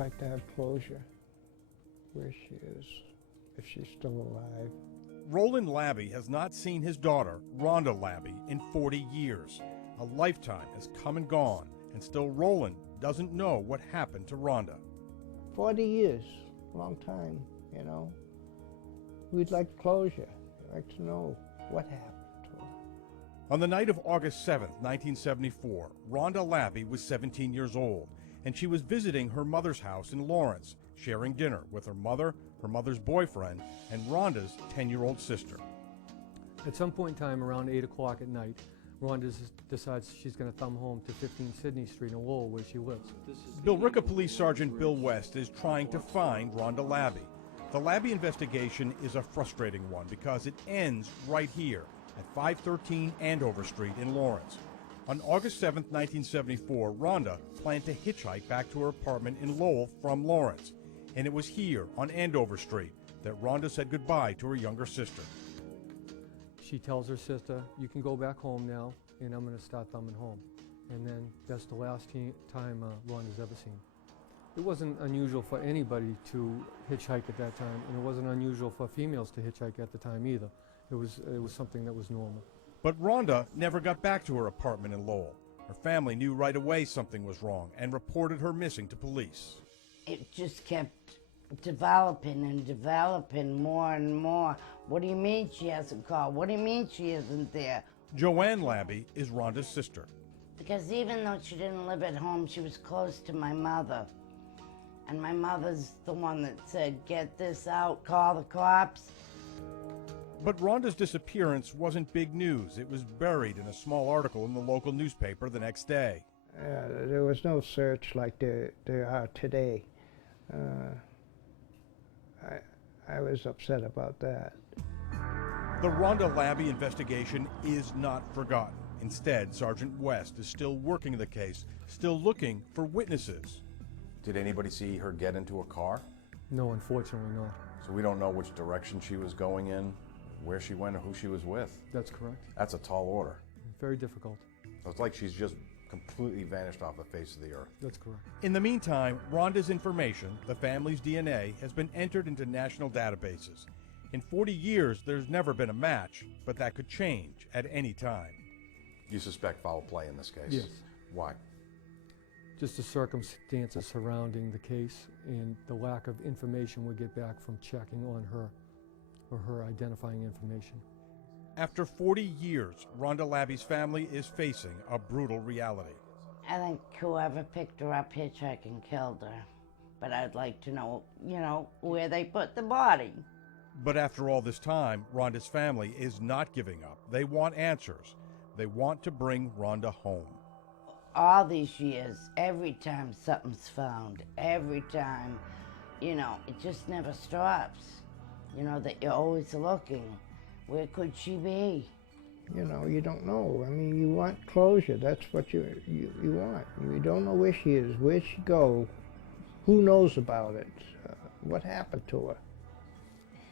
I'd like to have closure where she is, if she's still alive. Roland Labby has not seen his daughter, Rhonda Labby, in 40 years. A lifetime has come and gone, and still Roland doesn't know what happened to Rhonda. 40 years, long time, you know. We'd like closure. We'd like to know what happened to her. On the night of August 7th, 1974, Rhonda Labby was 17 years old, and she was visiting her mother's house in Lawrence, sharing dinner with her mother, her mother's boyfriend, and Rhonda's 10-year-old sister. At some point in time, around 8 o'clock at night, Rhonda decides she's going to thumb home to 15 Sydney Street in Lowell, where she lives. Billerica Police Sergeant Bill West is trying to find Rhonda Labby. The Labby investigation is a frustrating one because it ends right here at 513 Andover Street in Lawrence. On August 7, 1974, Rhonda planned to hitchhike back to her apartment in Lowell from Lawrence, and it was here on Andover Street that Rhonda said goodbye to her younger sister. She tells her sister, "You can go back home now, and I'm going to start thumbing home." And then that's the last time Rhonda's ever seen. It wasn't unusual for anybody to hitchhike at that time, and it wasn't unusual for females to hitchhike at the time either. It was something that was normal. But Rhonda never got back to her apartment in Lowell. Her family knew right away something was wrong and reported her missing to police. It just kept developing and developing more and more. What do you mean she hasn't called? What do you mean she isn't there? Joanne Labby is Rhonda's sister. Because even though she didn't live at home, she was close to my mother. And my mother's the one that said, "Get this out, call the cops." But Rhonda's disappearance wasn't big news. It was buried in a small article in the local newspaper the next day. There was no search like there are today. I was upset about that. The Rhonda Labby investigation is not forgotten. Instead, Sergeant West is still working the case, still looking for witnesses. Did anybody see her get into a car? No, unfortunately not. So we don't know which direction she was going in, where she went, or who she was with. That's correct. That's a tall order. Very difficult. So it's like she's just completely vanished off the face of the earth. That's correct. In the meantime, Rhonda's information, the family's DNA, has been entered into national databases. In 40 years, there's never been a match, but that could change at any time. You suspect foul play in this case? Yes. Why? Just the circumstances surrounding the case and the lack of information we get back from checking on her or her identifying information. After 40 years, Rhonda Labby's family is facing a brutal reality. I think whoever picked her up hitchhiking killed her. But I'd like to know, where they put the body. But after all this time, Rhonda's family is not giving up. They want answers. They want to bring Rhonda home. All these years, every time something's found, every time, it just never stops. That you're always looking. Where could she be? You don't know. I mean, you want closure. That's what you want. You don't know where she is, where'd she go, who knows about it, what happened to her.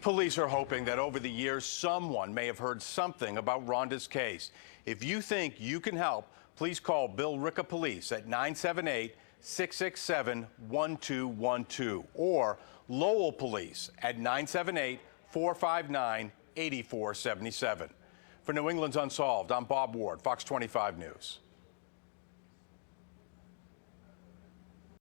Police are hoping that over the years, someone may have heard something about Rhonda's case. If you think you can help, please call Billerica Police at 978-667-1212 or Lowell Police at 978-459-8477. For New England's Unsolved, I'm Bob Ward, Fox 25 News.